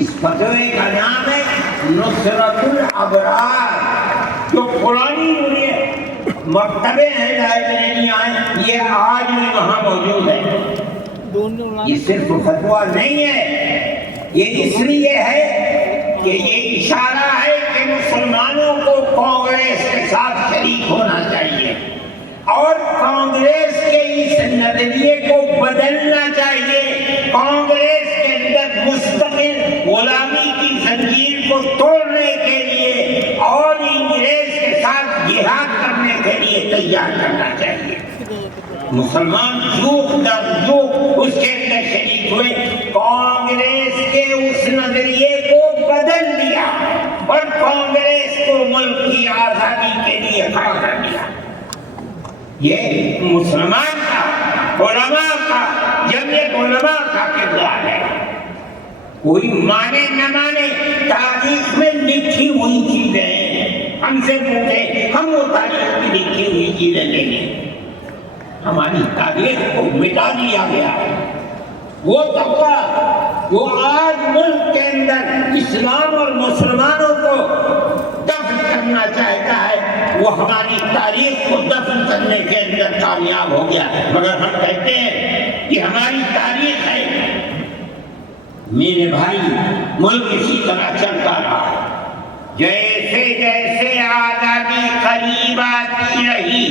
اس فتوے کا نام ہے نصرت الابرار، جو پرانی مکتبے ہیں لائبریریاں ہیں، یہ آج بھی وہاں موجود ہے۔ یہ صرف فتویٰ نہیں ہے، یہ اس لیے ہے کہ یہ اشارہ ہے کہ مسلمانوں کو کانگریس کے ساتھ شریک ہونا چاہیے اور کانگریس کے اس نظریے کو بدلنا چاہیے۔ کانگریس کے اندر مستقل غلامی کی زنجیر کو توڑنے کے لیے اور انگریز کے ساتھ جہاد کرنے کے لیے تیار کرنا چاہیے۔ مسلمان جوک در جوک اس کے اندر شریک ہوئے، کانگریس کے اس نظریے کو بدل دیا اور کانگریس کو ملک کی آزادی کے لیے کھڑا کر دیا۔ یہ مسلمان کا، علماء کا، جمعیت علماء کا کردار ہے۔ کوئی مانے نہ مانے، تاریخ میں لکھی ہوئی چیزیں ہیں، ہم سے پوچھے ہم وہ تاریخ کی لکھی ہوئی چیزیں لیں گے۔ ہماری تاریخ کو مٹا دیا گیا ہے۔ وہ طبقہ جو آج ملک کے اندر اسلام اور مسلمانوں کو دفن کرنا چاہتا ہے، وہ ہماری تاریخ کو دفن کرنے کے اندر کامیاب ہو گیا، مگر ہم کہتے ہیں کہ ہماری تاریخ ہے۔ میرے بھائی، ملک اسی طرح چلتا رہا، جیسے جیسے آزادی قریب آتی رہی،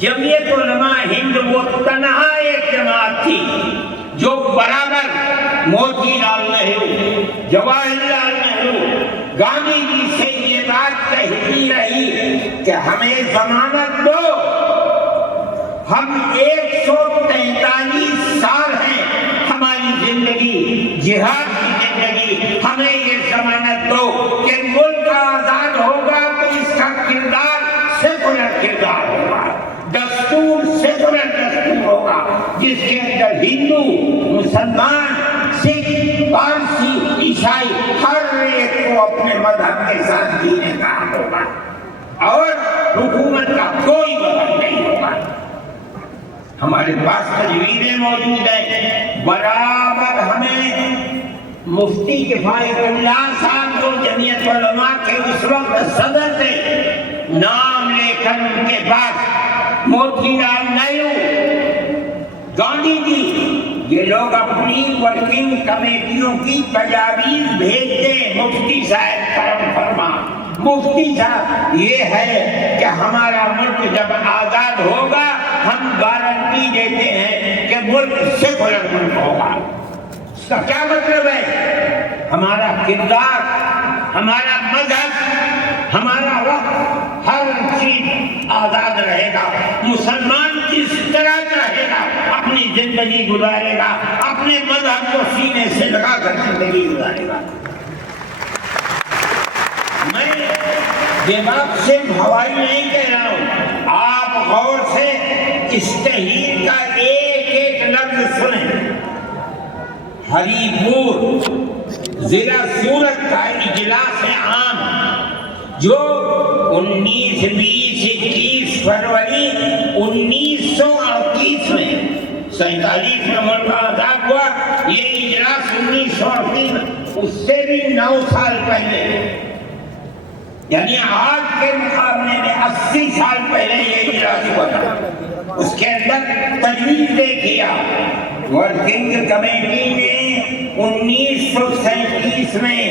جمعیت علماء ہند وہ تنہا ایک جماعت تھی جو برابر موتی لال نہرو، جواہر لال نہرو، گاندھی جی سے یہ بات کہتی رہی کہ ہمیں ضمانت دو، ہم 143 سال ہیں ہماری زندگی، جہاد کی زندگی، ہمیں یہ ضمانت دو کہ ملک آزاد ہوگا تو اس کا کردار سیکولر کردار ہوگا، دستور سیکولر دستور ہوگا، جس کے اندر ہندو، مسلمان، سکھ، پارسی، عیسائی ہر ایک کو اپنے مذہب کے ساتھ جینے کا حق ہوگا اور حکومت کا کوئی بدل نہیں ہوگا۔ ہمارے پاس تجویزیں موجود ہیں، برابر ہمیں مفتی کفایت اللہ صاحب جو جمعیت علماء کے اس وقت صدر تھے، نام لے کر ان کے پاس موتی لال نہرو، گاندھی جی، یہ لوگ اپنی ورکنگ کمیٹیوں کی تجاویز بھیجتے ہیں، مفتی صاحب کرم فرما، مفتی صاحب یہ ہے کہ ہمارا ملک جب آزاد ہوگا ہم گارنٹی دیتے ہیں کہ ملک سیکولر ملک ہوگا۔ اس کا کیا مطلب ہے؟ ہمارا کردار، ہمارا مذہب، ہمارا وقت، ہر چیز آزاد رہے گا۔ مسلمان جس طرح چاہے گا اپنی زندگی گزارے گا، اپنے مذہب کو سینے سے لگا کر زندگی گزارے گا۔ میں دماغ سے ہوائی نہیں کہہ رہا ہوں، آپ غور سے اس تحریر کا ایک ایک لفظ سنیں۔ ہری پور ضلع سورت کا اجلاس عام جو 19، 20، 21 فروری 1938 میں 47 میں ملک آزاد ہوا، یہ اجلاس 1938 میں، اس سے بھی 9 سال پہلے، یعنی آج کے مقابلے میں 80 سال پہلے یہ اجلاس ہوا تھا۔ اس کے اندر تجویز کیا، ورکنگ کمیٹی نے 1937 میں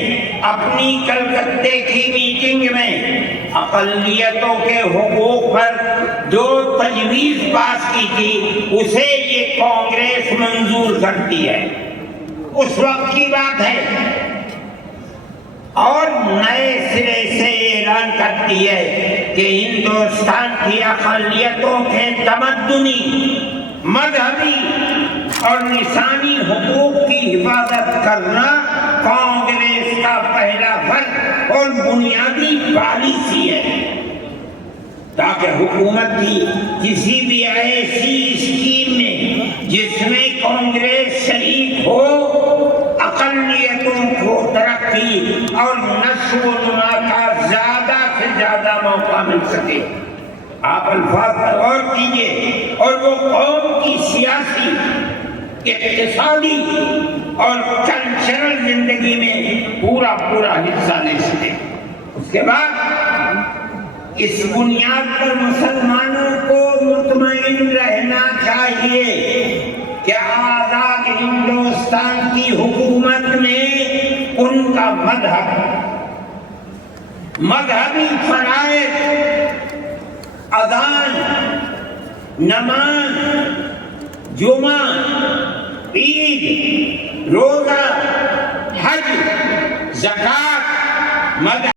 اپنی کلکتے کی میٹنگ میں اقلیتوں کے حقوق پر جو تجویز پاس کی تھی اسے یہ کانگریس منظور کرتی ہے، اس وقت کی بات ہے، اور نئے سرے سے اعلان کرتی ہے کہ ہندوستان کی اقلیتوں کے تمدنی، مذہبی اور لسانی حقوق کی حفاظت کرنا کانگریس کا پہلا فرض اور بنیادی پالیسی ہے، تاکہ حکومت کی کسی بھی ایسی اسکیم میں جس میں کانگریس شریک ہو، اقلیتوں کو ترقی اور نشو و نما کا زیادہ سے زیادہ موقع مل سکے۔ آپ الفاظ پر غور کیجئے، اور وہ قوم کی سیاسی، اقتصادی اور کلچرل زندگی میں پورا حصہ لے سکے۔ اس کے بعد اس بنیاد پر مسلمانوں کو مطمئن رہنا چاہیے کہ آزاد ہندوستان کی حکومت میں ان کا مذہبی فرائض، اذان، نماز، جمعہ، عید، روزہ، حج، زکوٰۃ،